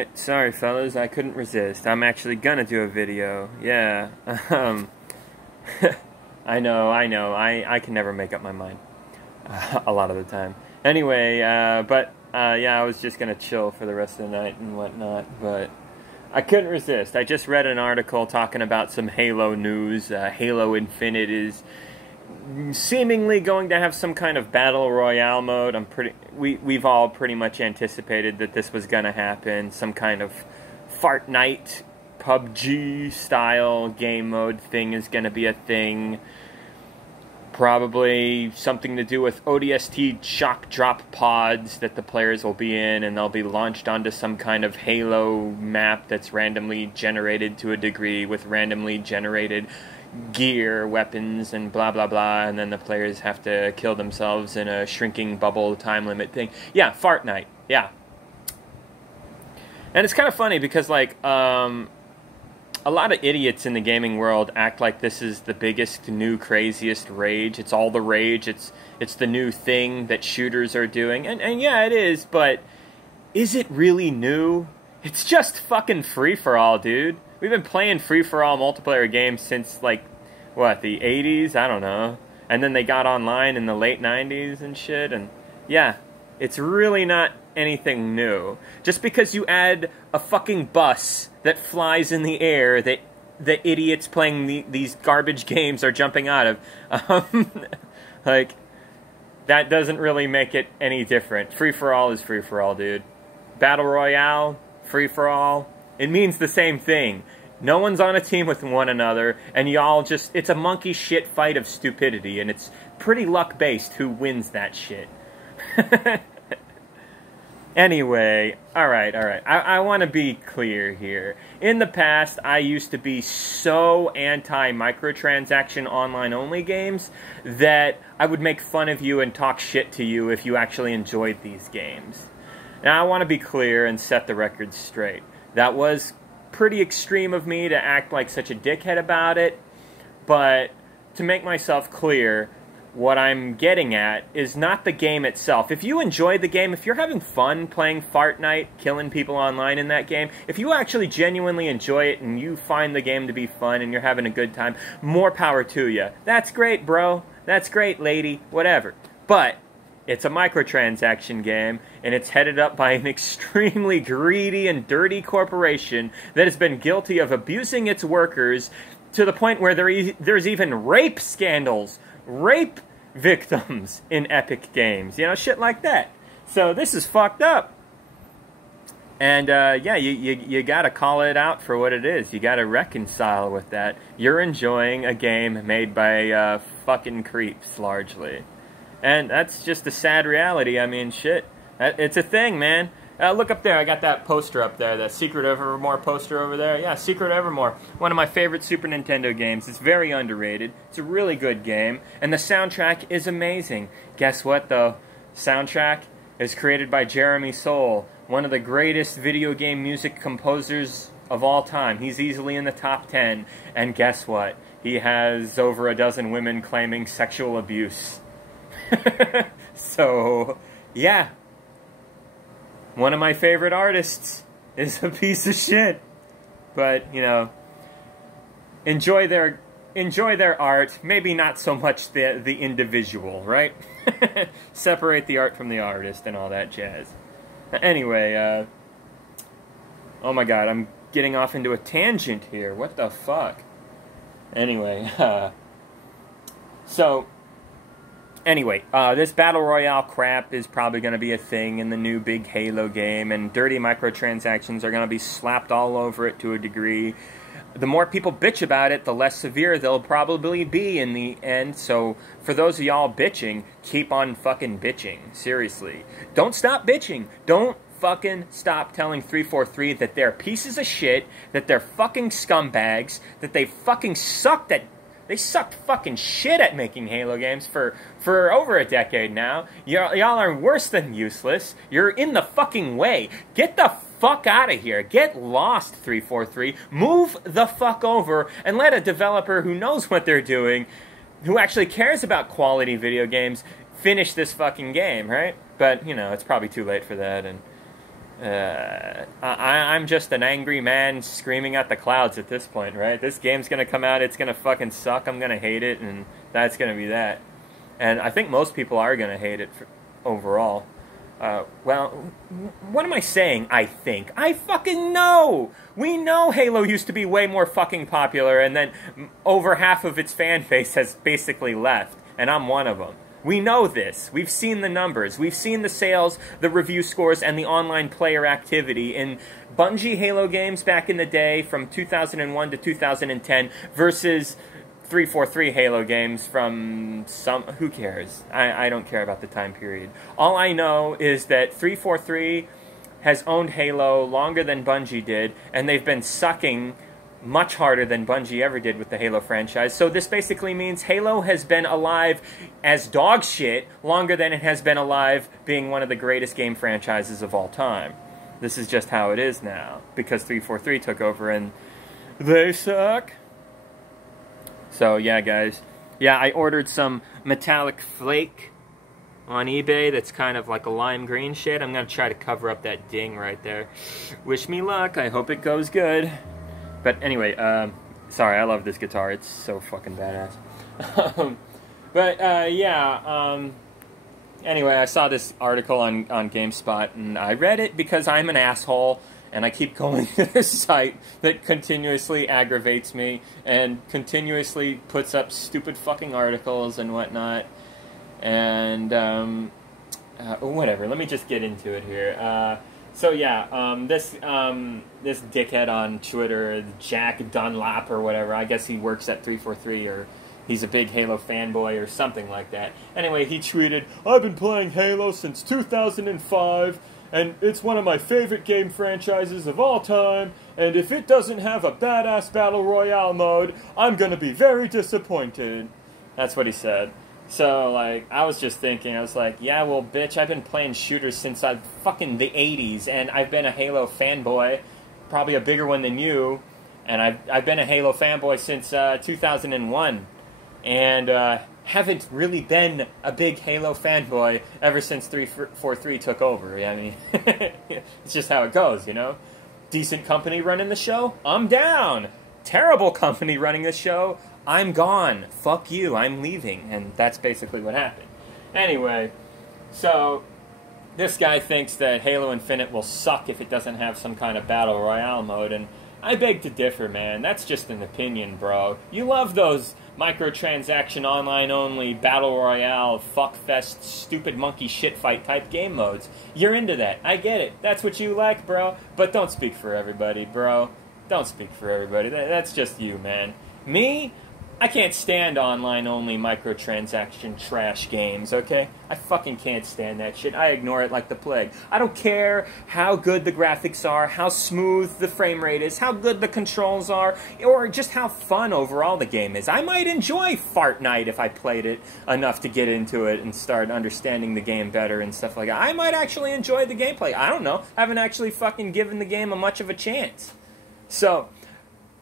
Alright, sorry fellas, I couldn't resist. I'm actually gonna do a video. Yeah. I know, I can never make up my mind. A lot of the time. Anyway, yeah, I was just gonna chill for the rest of the night and whatnot, but I couldn't resist. I just read an article talking about some Halo news. Halo Infinite is seemingly going to have some kind of battle royale mode. We've all pretty much anticipated that this was going to happen. Some kind of Fortnite, PUBG style game mode thing is going to be a thing. Probably something to do with ODST shock drop pods that the players will be in, and they'll be launched onto some kind of Halo map that's randomly generated to a degree with randomly generated gear, weapons, and blah blah blah, and then the players have to kill themselves in a shrinking bubble time limit thing. Yeah, Fortnite. Yeah. And it's kind of funny because, like, a lot of idiots in the gaming world act like this is the biggest, new, craziest rage. It's all the rage. It's the new thing that shooters are doing. And yeah, it is, but is it really new? It's just fucking free-for-all, dude. We've been playing free-for-all multiplayer games since, like, what, the 80s? I don't know. And then they got online in the late 90s and shit, and yeah, it's really not anything new. Just because you add a fucking bus that flies in the air that the idiots playing these garbage games are jumping out of, like, that doesn't really make it any different. Free-for-all is free-for-all, dude. Battle Royale, free-for-all, it means the same thing. No one's on a team with one another, and y'all just, it's a monkey shit fight of stupidity, and it's pretty luck-based who wins that shit. Anyway, alright. I want to be clear here. In the past, I used to be so anti-microtransaction online-only games that I would make fun of you and talk shit to you if you actually enjoyed these games. Now, I want to be clear and set the record straight. That was pretty extreme of me to act like such a dickhead about it, but to make myself clear, what I'm getting at is not the game itself. If you enjoy the game, if you're having fun playing Fortnite, killing people online in that game, if you actually genuinely enjoy it and you find the game to be fun and you're having a good time, more power to you. That's great, bro. That's great, lady. Whatever. But it's a microtransaction game, and it's headed up by an extremely greedy and dirty corporation that has been guilty of abusing its workers to the point where there's even rape scandals, rape victims in Epic Games, you know, shit like that. So this is fucked up. And yeah, you gotta call it out for what it is. You gotta reconcile with that. You're enjoying a game made by fucking creeps, largely. And that's just a sad reality. I mean, shit. It's a thing, man. Look up there. I got that poster up there. That Secret Evermore poster over there. Yeah, Secret Evermore. One of my favorite Super Nintendo games. It's very underrated. It's a really good game. And the soundtrack is amazing. Guess what, though? Soundtrack is created by Jeremy Soule, one of the greatest video game music composers of all time. He's easily in the top 10. And guess what? He has over a dozen women claiming sexual abuse. So, yeah. One of my favorite artists is a piece of shit. But, you know, enjoy their art, maybe not so much the individual, right? Separate the art from the artist and all that jazz. Anyway, oh my god, I'm getting off into a tangent here. What the fuck? Anyway, Anyway, this Battle Royale crap is probably going to be a thing in the new big Halo game, and dirty microtransactions are going to be slapped all over it to a degree. The more people bitch about it, the less severe they'll probably be in the end, so for those of y'all bitching, keep on fucking bitching. Seriously. Don't stop bitching. Don't fucking stop telling 343 that they're pieces of shit, that they're fucking scumbags, that they fucking sucked at... They sucked fucking shit at making Halo games for over a decade now. Y'all are worse than useless. You're in the fucking way. Get the fuck out of here. Get lost, 343. Move the fuck over and let a developer who knows what they're doing, who actually cares about quality video games, finish this fucking game, right? But, you know, it's probably too late for that, and I'm just an angry man screaming at the clouds at this point, right? This game's gonna come out, it's gonna fucking suck, I'm gonna hate it, and that's gonna be that. And I think most people are gonna hate it overall. Well, what am I saying, I think? I fucking know! We know Halo used to be way more fucking popular, and then over half of its fan base has basically left, and I'm one of them. We know this. We've seen the numbers. We've seen the sales, the review scores, and the online player activity in Bungie Halo games back in the day from 2001 to 2010 versus 343 Halo games from some... Who cares? I don't care about the time period. All I know is that 343 has owned Halo longer than Bungie did, and they've been sucking much harder than Bungie ever did with the Halo franchise. So this basically means Halo has been alive as dog shit longer than it has been alive being one of the greatest game franchises of all time. This is just how it is now, because 343 took over and they suck. So yeah, guys. Yeah, I ordered some metallic flake on eBay that's kind of like a lime green shade. I'm going to try to cover up that ding right there. Wish me luck. I hope it goes good. But anyway, sorry, I love this guitar. It's so fucking badass. Anyway, I saw this article on GameSpot, and I read it because I'm an asshole, and I keep going to this site that continuously aggravates me and continuously puts up stupid fucking articles and whatnot. And, whatever, let me just get into it here. So yeah, this dickhead on Twitter, Jack Dunlap or whatever, I guess he works at 343 or he's a big Halo fanboy or something like that. Anyway, he tweeted, "I've been playing Halo since 2005, and it's one of my favorite game franchises of all time, and if it doesn't have a badass Battle Royale mode, I'm gonna be very disappointed." That's what he said. So, like, I was just thinking, I was like, yeah, well, bitch, I've been playing shooters since fucking the 80s, and I've been a Halo fanboy, probably a bigger one than you, and I've been a Halo fanboy since 2001, and haven't really been a big Halo fanboy ever since 343 took over. I mean, it's just how it goes, you know? Decent company running the show? I'm down! Terrible company running the show? I'm gone. Fuck you. I'm leaving. And that's basically what happened. Anyway, so this guy thinks that Halo Infinite will suck if it doesn't have some kind of Battle Royale mode, and I beg to differ, man. That's just an opinion, bro. You love those microtransaction, online-only, Battle Royale, fuckfest, stupid monkey shitfight type game modes. You're into that. I get it. That's what you like, bro. But don't speak for everybody, bro. Don't speak for everybody. That's just you, man. Me? I can't stand online-only microtransaction trash games, okay? I fucking can't stand that shit. I ignore it like the plague. I don't care how good the graphics are, how smooth the frame rate is, how good the controls are, or just how fun overall the game is. I might enjoy Fart Night if I played it enough to get into it and start understanding the game better and stuff like that. I might actually enjoy the gameplay. I don't know. I haven't actually fucking given the game much of a chance. So...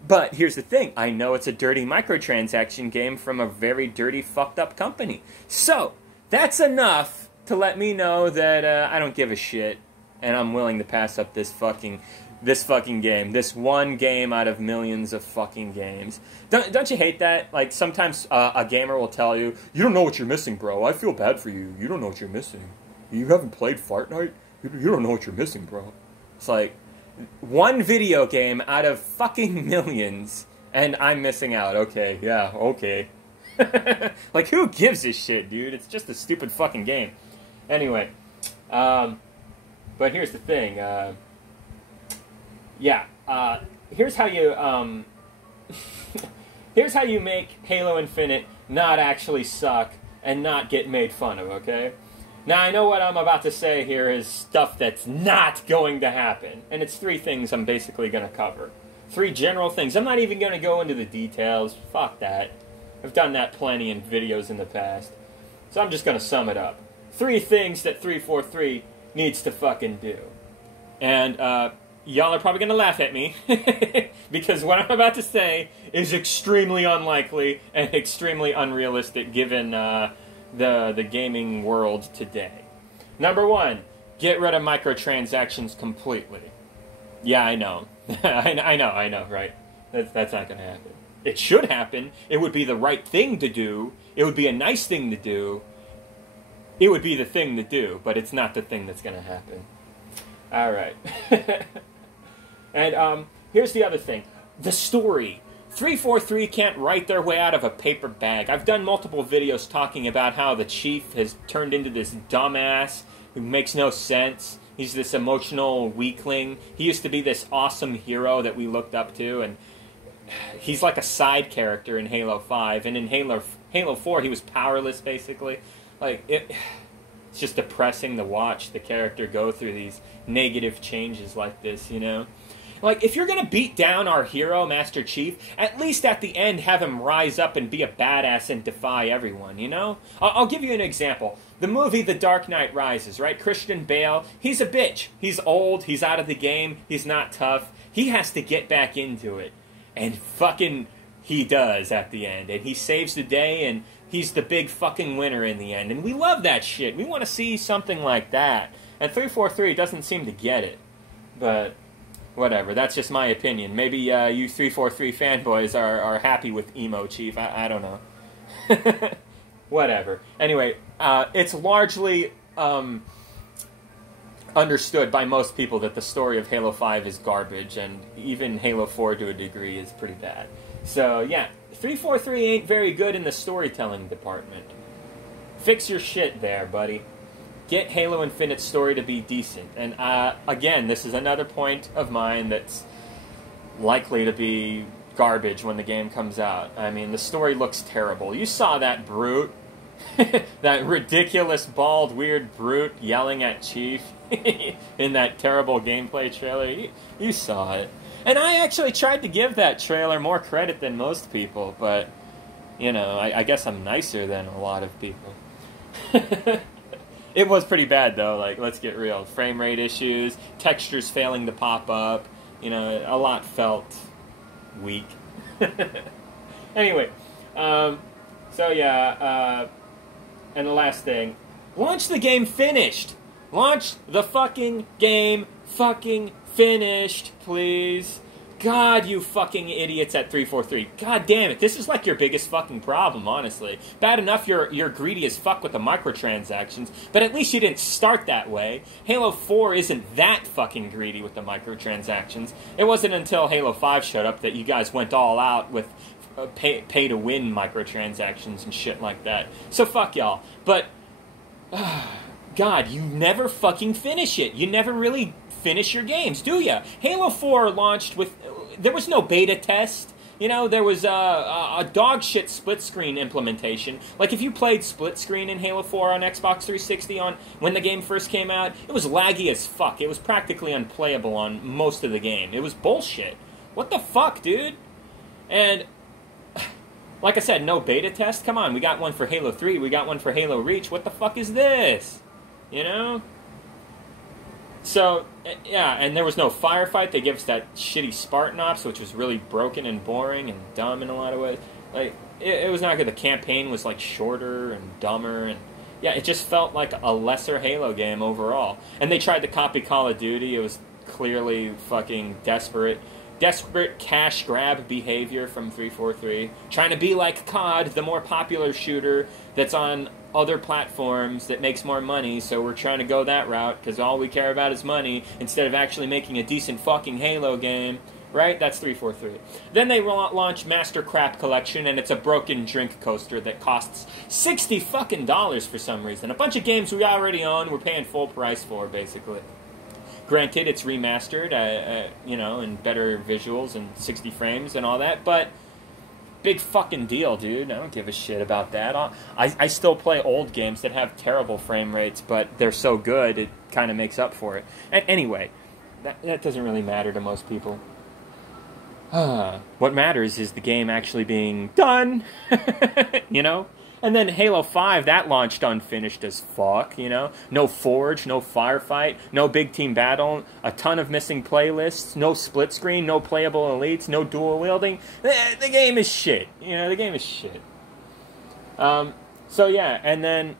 But here's the thing, I know it's a dirty microtransaction game from a very dirty, fucked up company. So, that's enough to let me know that I don't give a shit, and I'm willing to pass up this fucking game. This one game out of millions of fucking games. Don't you hate that? Like, sometimes a gamer will tell you, "You don't know what you're missing, bro. I feel bad for you. You don't know what you're missing. You haven't played Fart Night? You don't know what you're missing, bro." It's like... one video game out of fucking millions, and I'm missing out. Okay, yeah, okay. Like, who gives a shit, dude? It's just a stupid fucking game. Anyway, but here's the thing. Here's how you, here's how you make Halo Infinite not actually suck and not get made fun of, okay? Now, I know what I'm about to say here is stuff that's not going to happen. And it's 3 things I'm basically going to cover. 3 general things. I'm not even going to go into the details. Fuck that. I've done that plenty in videos in the past. So I'm just going to sum it up. 3 things that 343 needs to fucking do. And y'all are probably going to laugh at me. Because what I'm about to say is extremely unlikely and extremely unrealistic given... the gaming world today. Number 1, Get rid of microtransactions completely. Yeah, I know. I know, right? That's not going to happen. It should happen. It would be the right thing to do. It would be a nice thing to do. It would be the thing to do, but it's not the thing that's going to happen. All right. And here's the other thing. The story. 343 can't write their way out of a paper bag. I've done multiple videos talking about how the chief has turned into this dumbass who makes no sense. He's this emotional weakling. He used to be this awesome hero that we looked up to, and he's like a side character in Halo 5. And in Halo 4, he was powerless, basically. Like, it's just depressing to watch the character go through these negative changes like this, you know? Like, if you're going to beat down our hero, Master Chief, at least at the end have him rise up and be a badass and defy everyone, you know? I'll give you an example. The movie The Dark Knight Rises, right? Christian Bale, he's a bitch. He's old, he's out of the game, he's not tough. He has to get back into it. And fucking he does at the end. And he saves the day, and he's the big fucking winner in the end. And we love that shit. We want to see something like that. And 343 doesn't seem to get it. But whatever, that's just my opinion. Maybe you 343 fanboys are happy with Emo Chief. I don't know. Whatever. Anyway, it's largely understood by most people that the story of Halo 5 is garbage, and even Halo 4 to a degree is pretty bad. So, yeah, 343 ain't very good in the storytelling department. Fix your shit there, buddy. Get Halo Infinite's story to be decent. And again, this is another point of mine that's likely to be garbage when the game comes out. I mean, the story looks terrible. You saw that brute, that ridiculous, bald, weird brute yelling at Chief in that terrible gameplay trailer. You saw it. And I actually tried to give that trailer more credit than most people, but, you know, I guess I'm nicer than a lot of people. It was pretty bad, though. Like, let's get real. Frame rate issues, textures failing to pop up. You know, a lot felt weak. Anyway, so yeah, and the last thing. Launch the game finished. Launch the fucking game fucking finished, please. God, you fucking idiots at 343. God damn it. This is like your biggest fucking problem, honestly. Bad enough you're greedy as fuck with the microtransactions, but at least you didn't start that way. Halo 4 isn't that fucking greedy with the microtransactions. It wasn't until Halo 5 showed up that you guys went all out with pay-to-win microtransactions and shit like that. So fuck y'all. But, God, you never fucking finish it. You never really finish your games, do ya? Halo 4 launched with... There was no beta test. You know, there was a dog shit split screen implementation. Like, if you played split screen in Halo 4 on Xbox 360 when the game first came out, it was laggy as fuck. It was practically unplayable on most of the game. It was bullshit. What the fuck, dude? And, like I said, no beta test? Come on, we got one for Halo 3, we got one for Halo Reach. What the fuck is this? You know? So, yeah, and there was no firefight. They gave us that shitty Spartan Ops, which was really broken and boring and dumb in a lot of ways. Like, it was not good. The campaign was, like, shorter and dumber, and, yeah, it just felt like a lesser Halo game overall. And they tried to copy Call of Duty. It was clearly fucking desperate cash grab behavior from 343. Trying to be like COD, the more popular shooter that's on other platforms that makes more money, so we're trying to go that route, because all we care about is money, instead of actually making a decent fucking Halo game. Right? That's 343. Then they launch Master Crap Collection, and it's a broken drink coaster that costs $60 fucking for some reason. A bunch of games we already own, we're paying full price for, basically. Granted, it's remastered, you know, and better visuals and 60 frames and all that, but big fucking deal, dude. I don't give a shit about that. I still play old games that have terrible frame rates, but they're so good, it kind of makes up for it. And anyway, that doesn't really matter to most people. What matters is the game actually being done, you know? And then Halo 5, that launched unfinished as fuck, you know? No Forge, no Firefight, no big team battle, a ton of missing playlists, no split screen, no playable elites, no dual wielding. The game is shit, you know? The game is shit. So yeah, and then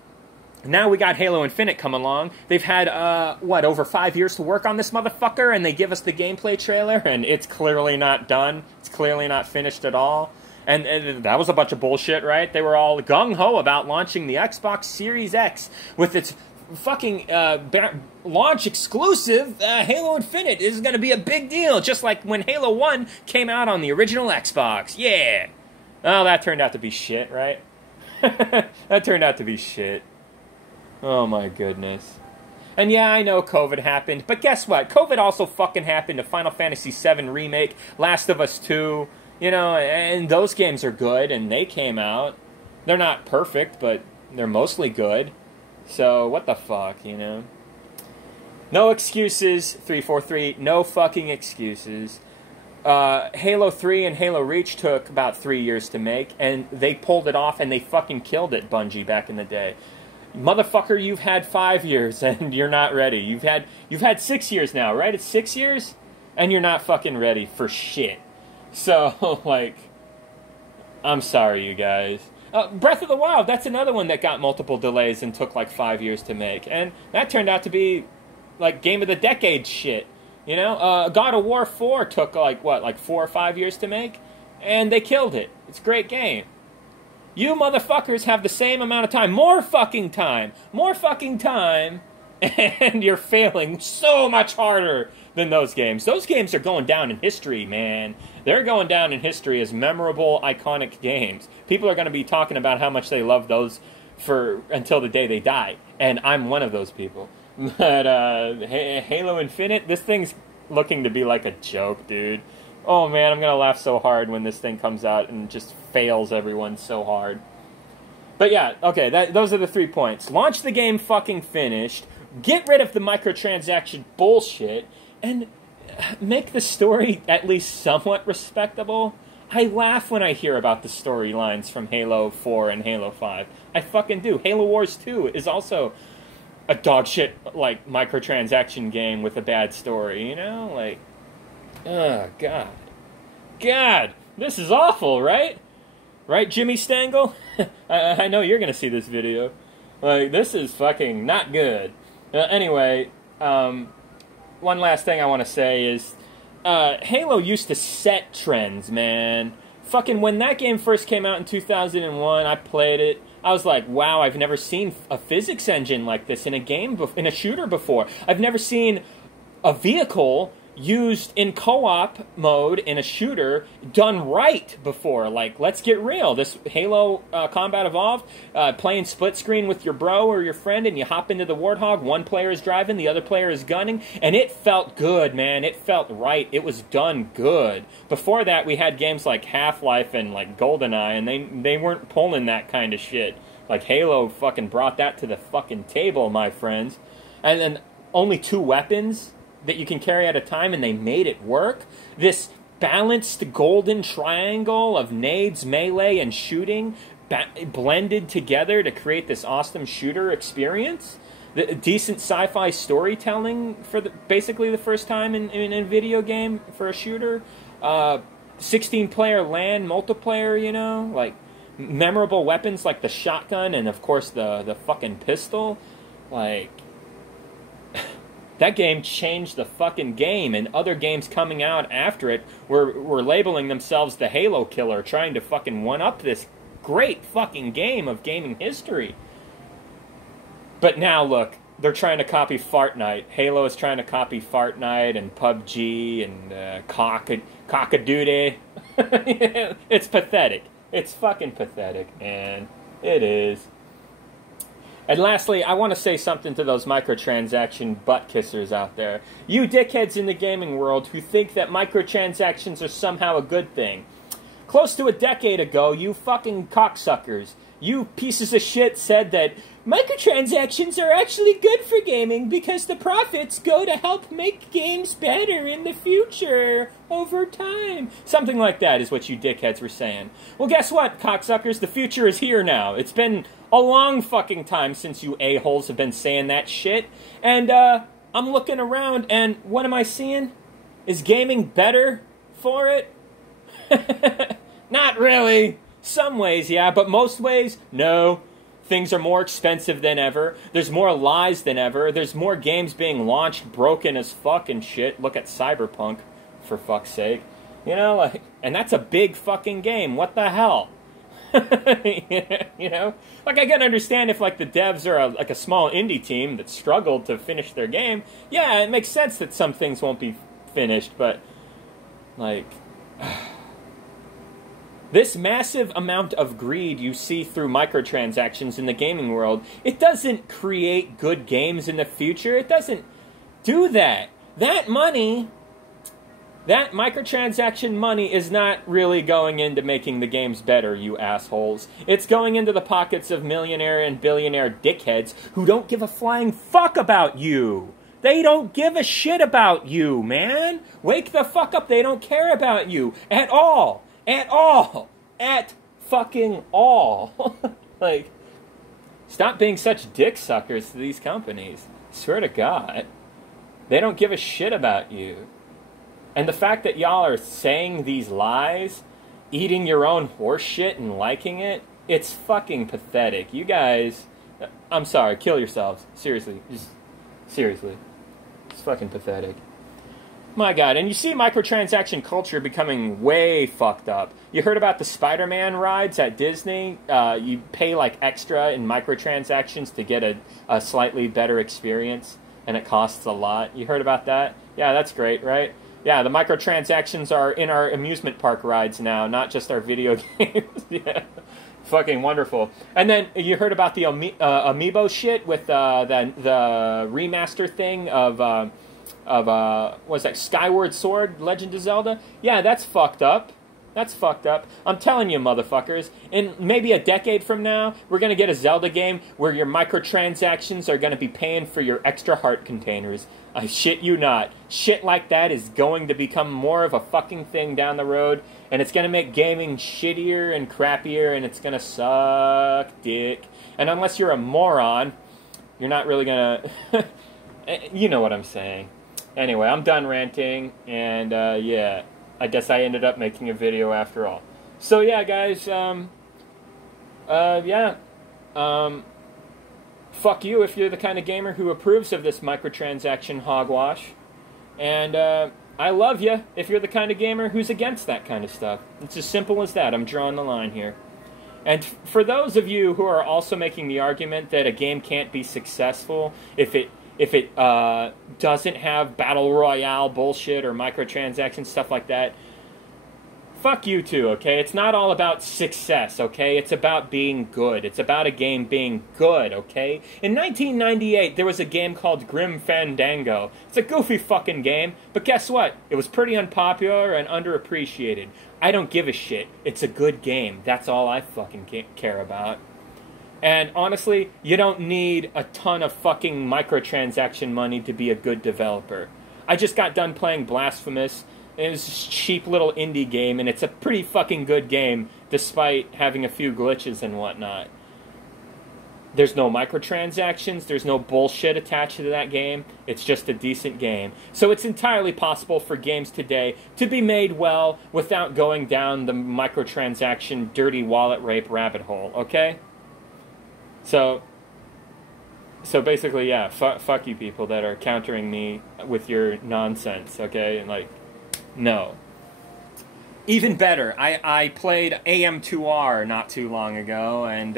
Now we got Halo Infinite come along. They've had, over 5 years to work on this motherfucker, and they give us the gameplay trailer, and it's clearly not done. It's clearly not finished at all. And that was a bunch of bullshit, right? They were all gung-ho about launching the Xbox Series X with its fucking launch exclusive Halo Infinite. This is going to be a big deal, just like when Halo 1 came out on the original Xbox. Yeah! Oh, that turned out to be shit, right? That turned out to be shit. Oh my goodness. And yeah, I know COVID happened, but guess what? COVID also fucking happened to Final Fantasy VII Remake, Last of Us 2, you know, and those games are good, and they came out. They're not perfect, but they're mostly good. So, what the fuck, you know? No excuses, 343, no fucking excuses. Halo 3 and Halo Reach took about 3 years to make, and they pulled it off, and they fucking killed it, Bungie, back in the day. Motherfucker, you've had 5 years and you're not ready. You've had 6 years now, right? It's 6 years? And you're not fucking ready for shit. So, like, I'm sorry, you guys. Breath of the Wild, that's another one that got multiple delays and took like 5 years to make. And that turned out to be, like, Game of the Decade shit. You know? God of War 4 took, like 4 or 5 years to make? And they killed it. It's a great game. You motherfuckers have the same amount of time, more fucking time, and you're failing so much harder than those games. Those games are going down in history, man. They're going down in history as memorable, iconic games. People are going to be talking about how much they love those until the day they die, and I'm one of those people. But Halo Infinite, this thing's looking to be like a joke, dude. Oh man, I'm going to laugh so hard when this thing comes out and just fails everyone so hard. But yeah, okay, those are the 3 points. Launch the game fucking finished, get rid of the microtransaction bullshit, and make the story at least somewhat respectable. I laugh when I hear about the storylines from Halo 4 and Halo 5. I fucking do. Halo Wars 2 is also a dogshit, like, microtransaction game with a bad story, you know? Like, oh, God. God, this is awful, right? Right, Jimmy Stengel? I know you're going to see this video. Like, this is fucking not good. Anyway, one last thing I want to say is, Halo used to set trends, man. Fucking when that game first came out in 2001, I played it. I was like, wow, I've never seen a physics engine like this in a game, in a shooter before. I've never seen a vehicle used in co-op mode in a shooter done right before. Like, let's get real. This Halo Combat Evolved, playing split screen with your bro or your friend, and you hop into the Warthog, one player is driving, the other player is gunning, and it felt good, man. It felt right. It was done good. Before that, we had games like Half-Life and like GoldenEye, and they weren't pulling that kind of shit. Like, Halo fucking brought that to the fucking table, my friends. And then only 2 weapons that you can carry at a time, and they made it work. This balanced golden triangle of nades, melee, and shooting blended together to create this awesome shooter experience. The decent sci-fi storytelling for basically the first time in a video game for a shooter. 16-player LAN multiplayer, you know, like memorable weapons like the shotgun and of course the fucking pistol. Like, that game changed the fucking game, and other games coming out after it were labeling themselves the Halo killer, trying to fucking one-up this great fucking game of gaming history. But now, look, they're trying to copy Fortnite. Halo is trying to copy Fortnite and PUBG and Cock-a-Doodle. It's pathetic. It's fucking pathetic, man. It is. And lastly, I want to say something to those microtransaction butt-kissers out there. You dickheads in the gaming world who think that microtransactions are somehow a good thing. Close to a decade ago, you fucking cocksuckers, you pieces of shit said that microtransactions are actually good for gaming because the profits go to help make games better in the future over time. Something like that is what you dickheads were saying. Well, guess what, cocksuckers? The future is here now. It's been a long fucking time since you a-holes have been saying that shit. And, I'm looking around, and what am I seeing? Is gaming better for it? Not really. Some ways, yeah, but most ways, no. Things are more expensive than ever. There's more lies than ever. There's more games being launched broken as fuck and shit. Look at Cyberpunk, for fuck's sake. You know, like, and that's a big fucking game. What the hell? You know? Like, I can understand if, like, the devs are like a small indie team that struggled to finish their game. Yeah, it makes sense that some things won't be finished, but, like... This massive amount of greed you see through microtransactions in the gaming world, it doesn't create good games in the future. It doesn't do that. That money, that microtransaction money is not really going into making the games better, you assholes. It's going into the pockets of millionaire and billionaire dickheads who don't give a flying fuck about you. They don't give a shit about you, man. Wake the fuck up. They don't care about you at all. At all. At fucking all. Like, stop being such dick suckers to these companies. Swear to God. They don't give a shit about you. And the fact that y'all are saying these lies, eating your own horse shit and liking it, it's fucking pathetic. You guys, I'm sorry, kill yourselves. Seriously. Just, seriously. It's fucking pathetic. My God, and you see microtransaction culture becoming way fucked up. You heard about the Spider-Man rides at Disney? You pay like extra in microtransactions to get a slightly better experience, and it costs a lot. You heard about that? Yeah, that's great, right? Yeah, the microtransactions are in our amusement park rides now, not just our video games. Yeah, fucking wonderful. And then you heard about the amiibo shit with the remaster thing of what's that, Skyward Sword, Legend of Zelda? Yeah, that's fucked up. That's fucked up. I'm telling you, motherfuckers, in maybe a decade from now, we're going to get a Zelda game where your microtransactions are going to be paying for your extra heart containers. I shit you not. Shit like that is going to become more of a fucking thing down the road, and it's going to make gaming shittier and crappier, and it's going to suck dick. And unless you're a moron, you're not really going to... You know what I'm saying. Anyway, I'm done ranting, and yeah, I guess I ended up making a video after all. So yeah, guys, fuck you if you're the kind of gamer who approves of this microtransaction hogwash. And I love you if you're the kind of gamer who's against that kind of stuff. It's as simple as that. I'm drawing the line here. And for those of you who are also making the argument that a game can't be successful if it doesn't have battle royale bullshit or microtransactions, stuff like that, fuck you too, okay? It's not all about success, okay? It's about being good. It's about a game being good, okay? In 1998, there was a game called Grim Fandango. It's a goofy fucking game, but guess what? It was pretty unpopular and underappreciated. I don't give a shit. It's a good game. That's all I fucking care about. And honestly, you don't need a ton of fucking microtransaction money to be a good developer. I just got done playing Blasphemous. It was a cheap little indie game, and it's a pretty fucking good game, despite having a few glitches and whatnot. There's no microtransactions, there's no bullshit attached to that game, it's just a decent game. So it's entirely possible for games today to be made well without going down the microtransaction dirty wallet rape rabbit hole, okay? So basically, yeah, fuck you people that are countering me with your nonsense, okay? And like, no. Even better, I played AM2R not too long ago, and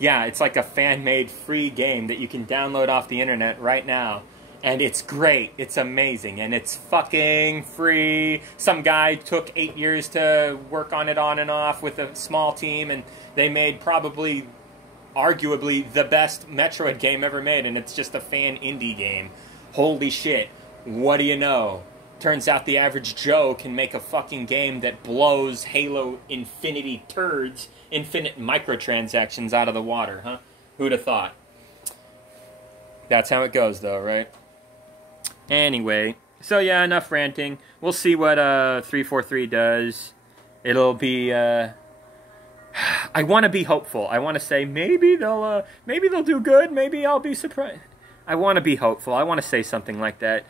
yeah, it's like a fan-made free game that you can download off the internet right now. And it's great, it's amazing, and it's fucking free. Some guy took 8 years to work on it on and off with a small team, and they made probably... arguably the best Metroid game ever made, and it's just a fan indie game. Holy shit. What do you know? Turns out the average Joe can make a fucking game that blows Halo Infinity turds, infinite microtransactions out of the water, huh? Who'd have thought? That's how it goes, though, right? Anyway, so yeah, enough ranting. We'll see what 343 does. It'll be... I want to be hopeful. I want to say maybe they'll do good. Maybe I'll be surprised. I want to be hopeful. I want to say something like that.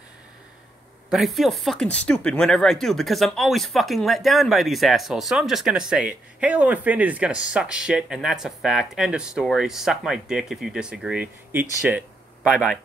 But I feel fucking stupid whenever I do because I'm always fucking let down by these assholes. So I'm just gonna say it. Halo Infinite is gonna suck shit, and that's a fact. End of story. Suck my dick if you disagree. Eat shit. Bye-bye.